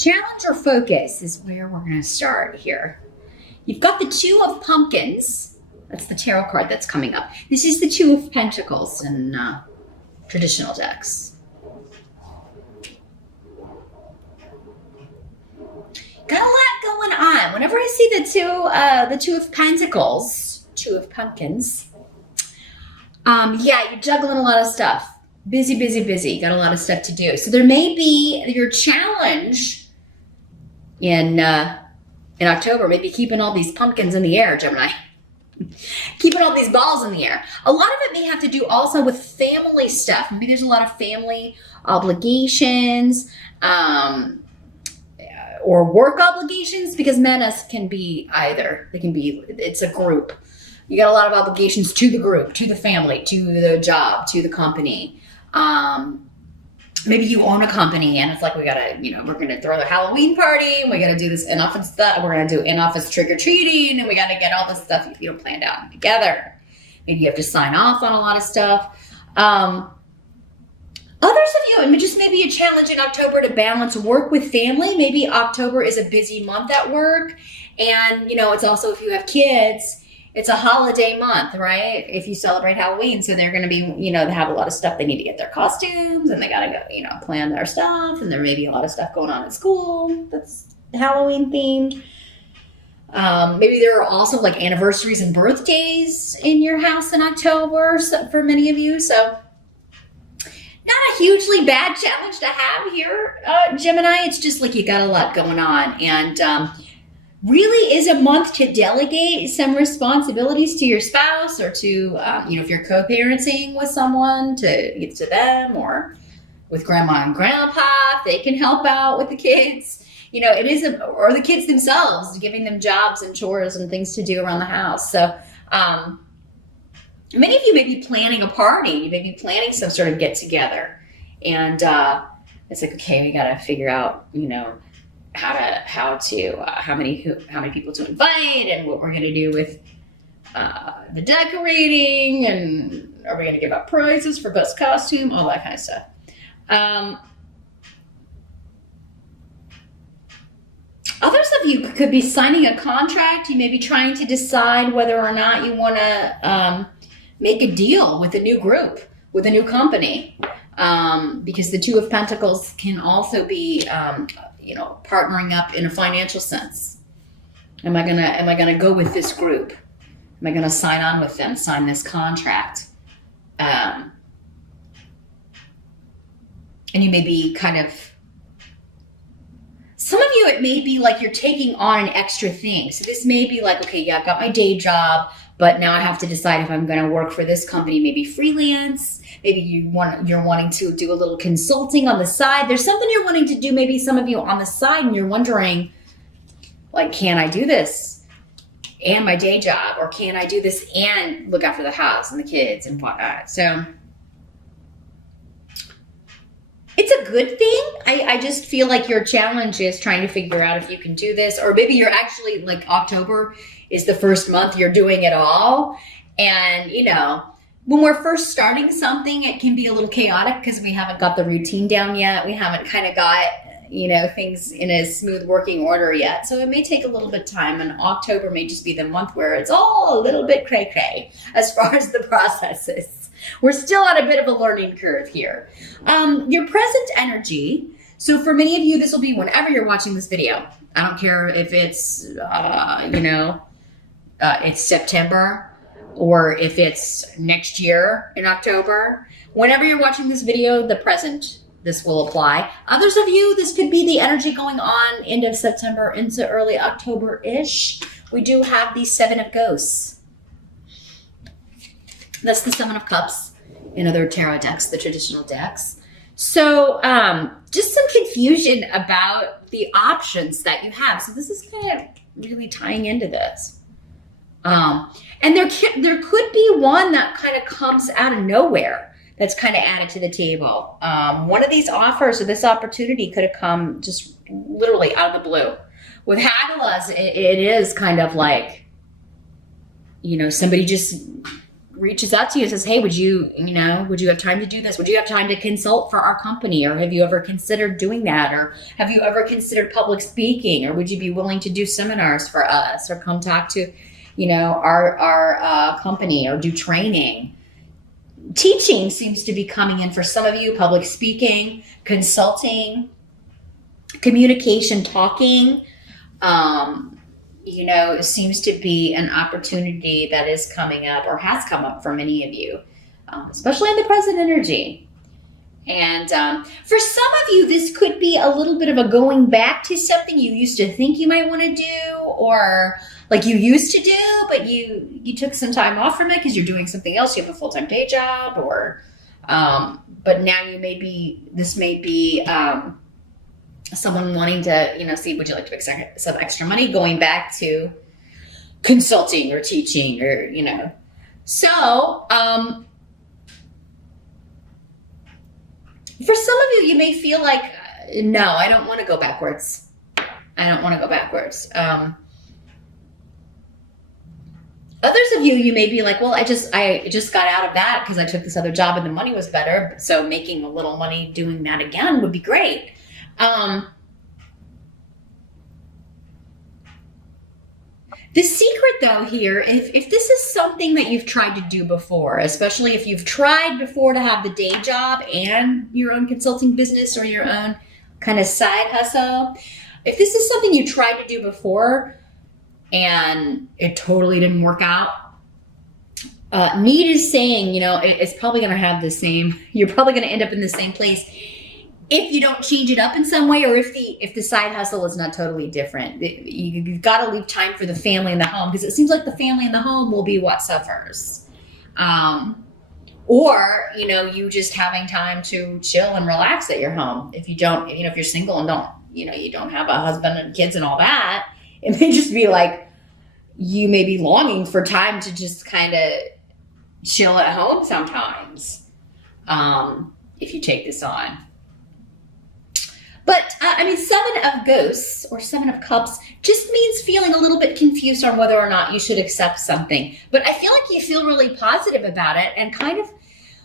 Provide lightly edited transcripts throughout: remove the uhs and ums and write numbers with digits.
Challenge or focus is where we're going to start here. You've got the Two of Pumpkins. That's the tarot card that's coming up. This is the Two of Pentacles in traditional decks. Got a lot going on. Whenever I see the Two of Pentacles, Two of Pumpkins, yeah, you're juggling a lot of stuff. Busy, busy, busy. Got a lot of stuff to do. So there may be your challenge in October, maybe keeping all these pumpkins in the air, Gemini. Keeping all these balls in the air. A lot of it may have to do also with family stuff. Maybe there's a lot of family obligations, or work obligations, because menace can be either. It's a group. You got a lot of obligations to the group, to the family, to the job, to the company. Maybe you own a company and it's like, we gotta, we're gonna throw the Halloween party, and we gotta do this in-office stuff, we're gonna do in-office trick-or-treating, and we gotta get all this stuff, planned out together. Maybe you have to sign off on a lot of stuff. Others of you, it just may be a challenge in October to balance work with family. Maybe October is a busy month at work. And, it's also, if you have kids, it's a holiday month, right? If you celebrate Halloween. So they're going to be, they have a lot of stuff. They need to get their costumes and they got to go, plan their stuff. And there may be a lot of stuff going on at school that's Halloween themed. Maybe there are also like anniversaries and birthdays in your house in October for many of you. So not a hugely bad challenge to have here, Gemini. It's just like you got a lot going on, and really is a month to delegate some responsibilities to your spouse, or to, if you're co-parenting with someone, to get to them, or with grandma and grandpa, they can help out with the kids. It is, or the kids themselves, giving them jobs and chores and things to do around the house. So, many of you may be planning a party. You may be planning some sort of get together, and it's like, okay, we got to figure out, how many people to invite, and what we're going to do with the decorating, and are we going to give out prizes for best costume, all that kind of stuff. Others of you could be signing a contract. You may be trying to decide whether or not you want to make a deal with a new group, with a new company, because the Two of Pentacles can also be, partnering up in a financial sense. Am I gonna go with this group? Am I gonna sign on with them? Sign this contract? And you may be kind of. Some of you, it may be like you're taking on an extra thing. So this may be like, okay, yeah, I've got my day job, but now I have to decide if I'm going to work for this company, maybe freelance. Maybe you're wanting to do a little consulting on the side. There's something you're wanting to do, maybe some of you on the side, and you're wondering, like, can I do this and my day job? Or can I do this and look after the house and the kids and whatnot? So it's a good thing. I just feel like your challenge is trying to figure out if you can do this, or maybe you're actually, like, October is the first month you're doing it all. And, when we're first starting something, it can be a little chaotic because we haven't got the routine down yet. We haven't kind of got, things in a smooth working order yet. So it may take a little bit of time, and October may just be the month where it's all a little bit cray-cray as far as the process is. We're still on a bit of a learning curve here. Your present energy. So for many of you, this will be whenever you're watching this video. I don't care if it's, it's September, or if it's next year in October. Whenever you're watching this video, the present, this will apply. Others of you, this could be the energy going on end of September into early October-ish. We do have the Seven of Ghosts. That's the Seven of Cups in other tarot decks, the traditional decks. So just some confusion about the options that you have. So this is kind of really tying into this. And there could be one that kind of comes out of nowhere that's kind of added to the table. One of these offers or this opportunity could have come just literally out of the blue. With Hagalaz, it is kind of like, somebody just reaches out to you and says, hey, would you have time to do this? Would you have time to consult for our company? Or have you ever considered doing that? Or have you ever considered public speaking? Or would you be willing to do seminars for us or come talk to, our company or do training? Teaching seems to be coming in for some of you, public speaking, consulting, communication, talking, seems to be an opportunity that is coming up or has come up for many of you, especially in the present energy. And for some of you, this could be a little bit of a going back to something you used to think you might want to do, or like you used to do, but you took some time off from it because you're doing something else. You have a full-time day job, or but now this may be someone wanting to, see, would you like to make some extra money, going back to consulting or teaching or, So, for some of you, you may feel like, no, I don't want to go backwards. Others of you may be like, well, I just got out of that because I took this other job and the money was better. So making a little money doing that again would be great. The secret though here, if this is something that you've tried to do before, especially if you've tried before to have the day job and your own consulting business or your own kind of side hustle, if this is something you tried to do before and it totally didn't work out, Need is saying, it's probably going to have the same, you're probably going to end up in the same place if you don't change it up in some way, or if the side hustle is not totally different. You've got to leave time for the family and the home, because it seems like the family and the home will be what suffers. Or, you just having time to chill and relax at your home. If you don't, if you're single and you don't have a husband and kids and all that, it may just be like, you may be longing for time to just kind of chill at home sometimes, if you take this on. But, 7 of Ghosts or 7 of Cups just means feeling a little bit confused on whether or not you should accept something. But I feel like you feel really positive about it, and kind of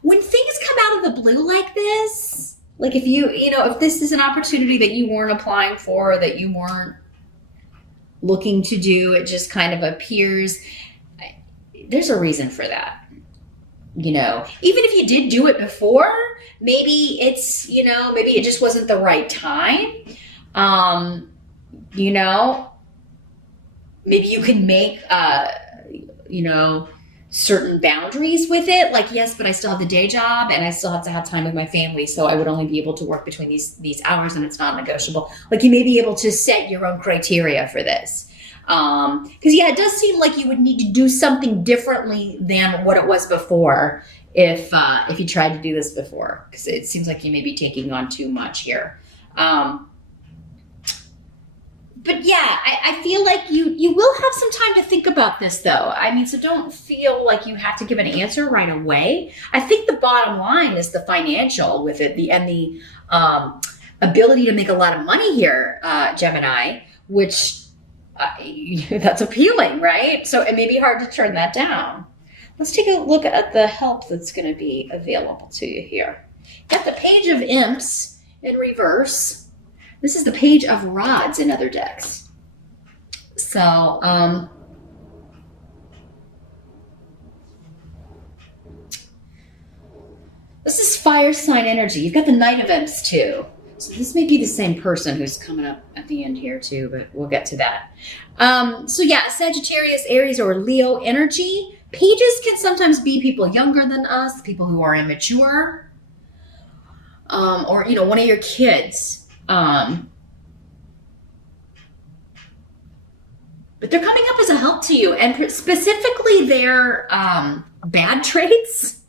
when things come out of the blue like this, like if if this is an opportunity that you weren't applying for, that you weren't looking to do, it just kind of appears, there's a reason for that. Even if you did do it before, maybe it's, maybe it just wasn't the right time. Maybe you can make, certain boundaries with it. Like, yes, but I still have the day job and I still have to have time with my family. So I would only be able to work between these hours, and it's not negotiable. Like, you may be able to set your own criteria for this. Because it does seem like you would need to do something differently than what it was before if you tried to do this before, because it seems like you may be taking on too much here. But yeah, I feel like you will have some time to think about this though. So don't feel like you have to give an answer right away. I think the bottom line is the financial with it, the ability to make a lot of money here, Gemini, which that's appealing, right? So it may be hard to turn that down. Let's take a look at the help that's going to be available to you here. Got the Page of Imps in reverse. This is the Page of Rods in other decks. So, this is fire sign energy. You've got the Knight of Imps too. So this may be the same person who's coming up at the end here too, but we'll get to that. Sagittarius, Aries, or Leo energy. Pages can sometimes be people younger than us, people who are immature, or, one of your kids. But they're coming up as a help to you, and specifically their bad traits.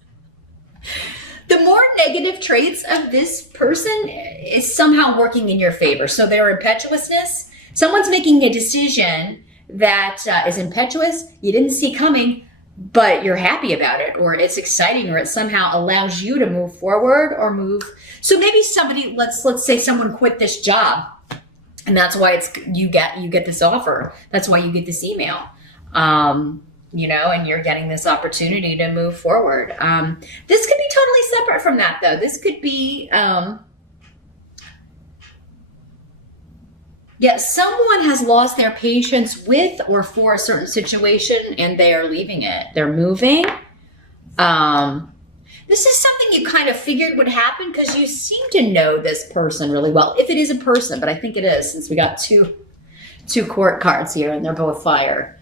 The more negative traits of this person is somehow working in your favor. So their impetuousness, someone's making a decision that is impetuous, you didn't see coming, but you're happy about it, or it's exciting, or it somehow allows you to move forward or move. So maybe somebody, let's say someone quit this job, and that's why you get this offer. That's why you get this email. and you're getting this opportunity to move forward. This could be totally separate from that, though. This could be, someone has lost their patience with or for a certain situation and they are leaving it. They're moving. This is something you kind of figured would happen because you seem to know this person really well. If it is a person, but I think it is, since we got two court cards here and they're both fire.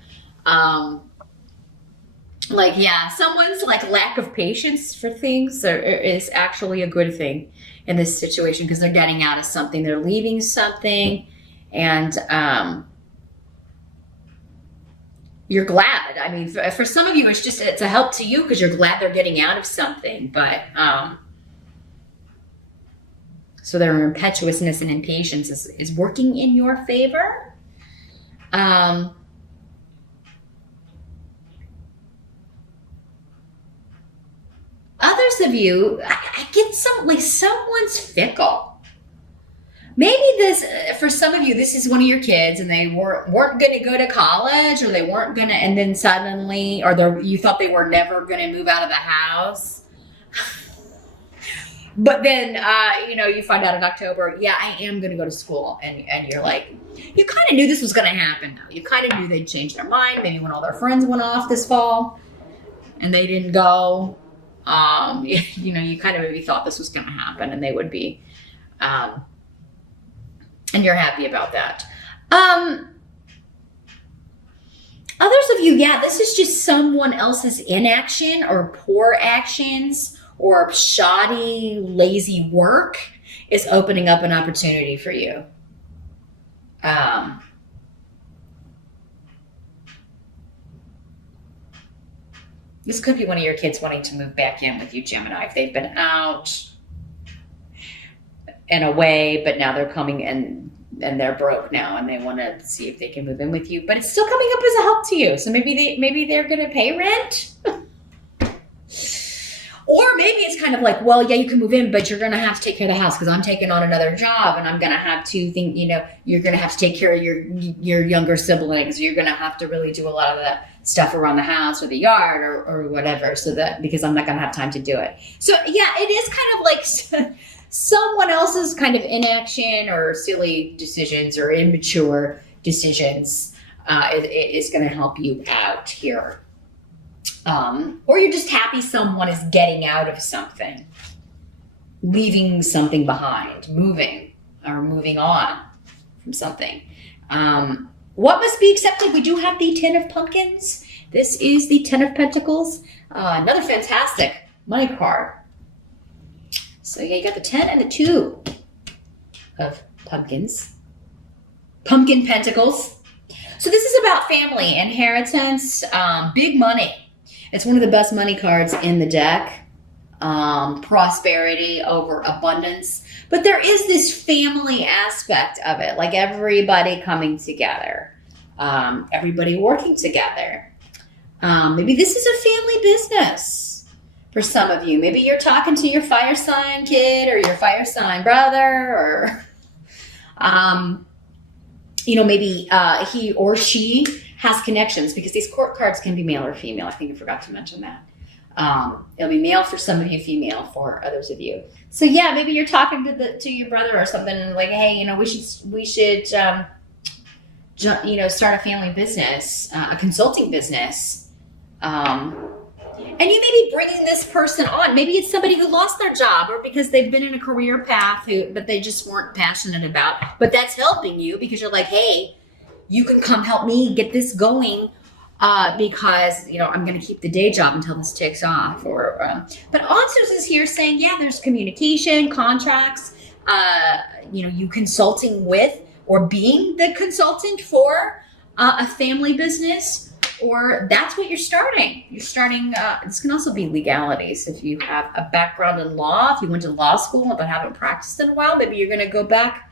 Someone's lack of patience for things is actually a good thing in this situation because they're getting out of something, they're leaving something, and you're glad. I mean, for some of you, it's a help to you because you're glad they're getting out of something, but so their impetuousness and impatience is working in your favor. Others of you, I get someone's fickle. Maybe this, for some of you, this is one of your kids and they weren't going to go to college, or they weren't going to, and then suddenly, you thought they were never going to move out of the house. But then, you find out in October, I am going to go to school. And you're like, you kind of knew this was going to happen though. You kind of knew they'd change their mind. Maybe when all their friends went off this fall and they didn't go, you kind of maybe thought this was going to happen and they would be, and you're happy about that. Others of you, this is just someone else's inaction or poor actions or shoddy, lazy work is opening up an opportunity for you. This could be one of your kids wanting to move back in with you, Gemini, if they've been out and away, but now they're coming in and they're broke now and they want to see if they can move in with you, but it's still coming up as a help to you. So maybe they're going to pay rent. Or maybe it's kind of like, you can move in, but you're going to have to take care of the house because I'm taking on another job and I'm going to have to think, you're going to have to take care of your younger siblings. You're going to have to really do a lot of that stuff around the house or the yard or whatever, because I'm not going to have time to do it. So it is kind of like someone else's kind of inaction or silly decisions or immature decisions is going to help you out here. Or you're just happy someone is getting out of something, leaving something behind, moving on from something. What must be accepted? We do have the 10 of Pumpkins. This is the 10 of Pentacles. Another fantastic money card. So you got the 10 and the 2 of Pumpkins. Pumpkin Pentacles. So this is about family, inheritance, big money. It's one of the best money cards in the deck. Prosperity over abundance. But there is this family aspect of it, like everybody coming together, everybody working together. Maybe this is a family business for some of you. Maybe you're talking to your fire sign kid or your fire sign brother, or, maybe he or she has connections, because these court cards can be male or female. I think I forgot to mention that. It'll be male for some of you, female for others of you. So maybe you're talking to your brother or something, and like, hey, we should start a family business, a consulting business. And you may be bringing this person on. Maybe it's somebody who lost their job, or because they've been in a career path but they just weren't passionate about. But that's helping you because you're like, hey, you can come help me get this going. Because I'm going to keep the day job until this takes off. But Onsus is here saying, there's communication, contracts. You consulting with or being the consultant for a family business, or that's what you're starting. You're starting. This can also be legalities. If you have a background in law, if you went to law school but haven't practiced in a while, maybe you're going to go back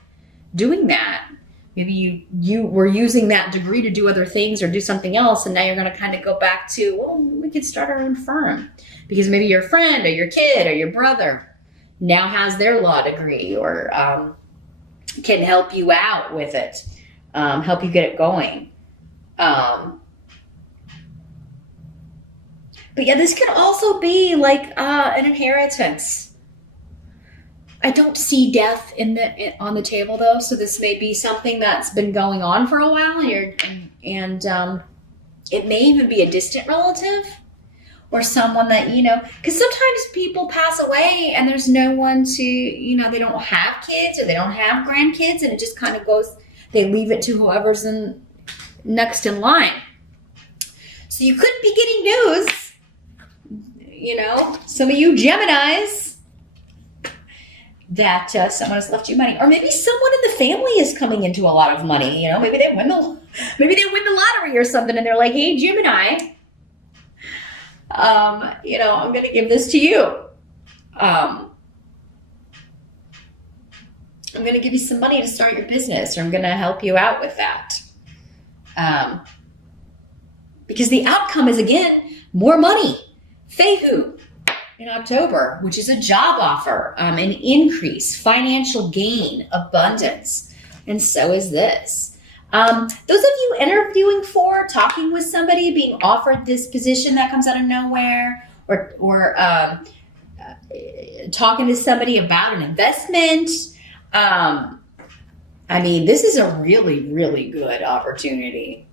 doing that. Maybe you were using that degree to do other things or do something else, and now you're going to kind of go back to, we could start our own firm, because maybe your friend or your kid or your brother now has their law degree, or can help you out with it, help you get it going. But yeah, this could also be like an inheritance. I don't see death on the table though, so this may be something that's been going on for a while, and it may even be a distant relative or someone that, because sometimes people pass away and there's no one to, they don't have kids or they don't have grandkids, and it just kind of goes, they leave it to whoever's next in line. So you could be getting news, some of you Geminis, that someone has left you money, or maybe someone in the family is coming into a lot of money. Maybe they win the lottery or something, and they're like, "Hey, Gemini, I'm going to give this to you. I'm going to give you some money to start your business, or I'm going to help you out with that." Because the outcome is, again, more money. Fehu in October, which is a job offer, an increase, financial gain, abundance. And so is this. Those of you interviewing for, talking with somebody, being offered this position that comes out of nowhere, or talking to somebody about an investment, this is a really, really good opportunity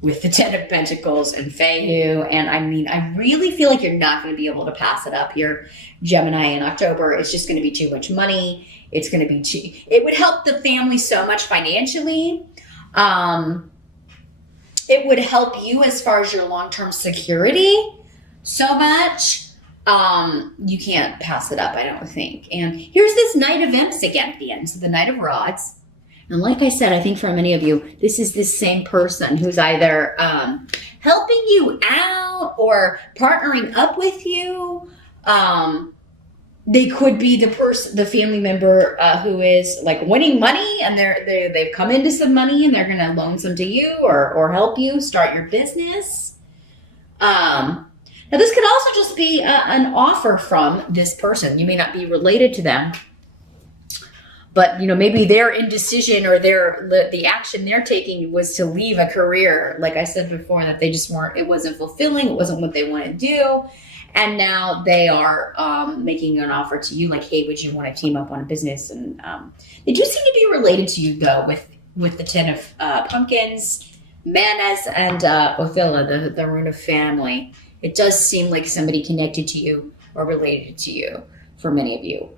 with the Ten of Pentacles and Fehu. And I really feel like you're not going to be able to pass it up here, Gemini, in October. It's just going to be too much money. It's going to be it would help the family so much financially. It would help you as far as your long-term security so much. You can't pass it up, I don't think. And here's this Knight of Imps again at the end. So the Knight of Rods. And like I said, I think for many of you, this is this same person who's either helping you out or partnering up with you. They could be the family member who is like winning money, and they've come into some money and they're going to loan some to you or help you start your business. Now, this could also just be an offer from this person. You may not be related to them, but maybe their indecision or the action they're taking was to leave a career, like I said before, that they just weren't. It wasn't fulfilling. It wasn't what they want to do. And now they are making an offer to you, like, hey, would you want to team up on a business? And they do seem to be related to you, though, with the Ten of Pumpkins, Manus, and Othila, the rune of family. It does seem like somebody connected to you or related to you for many of you.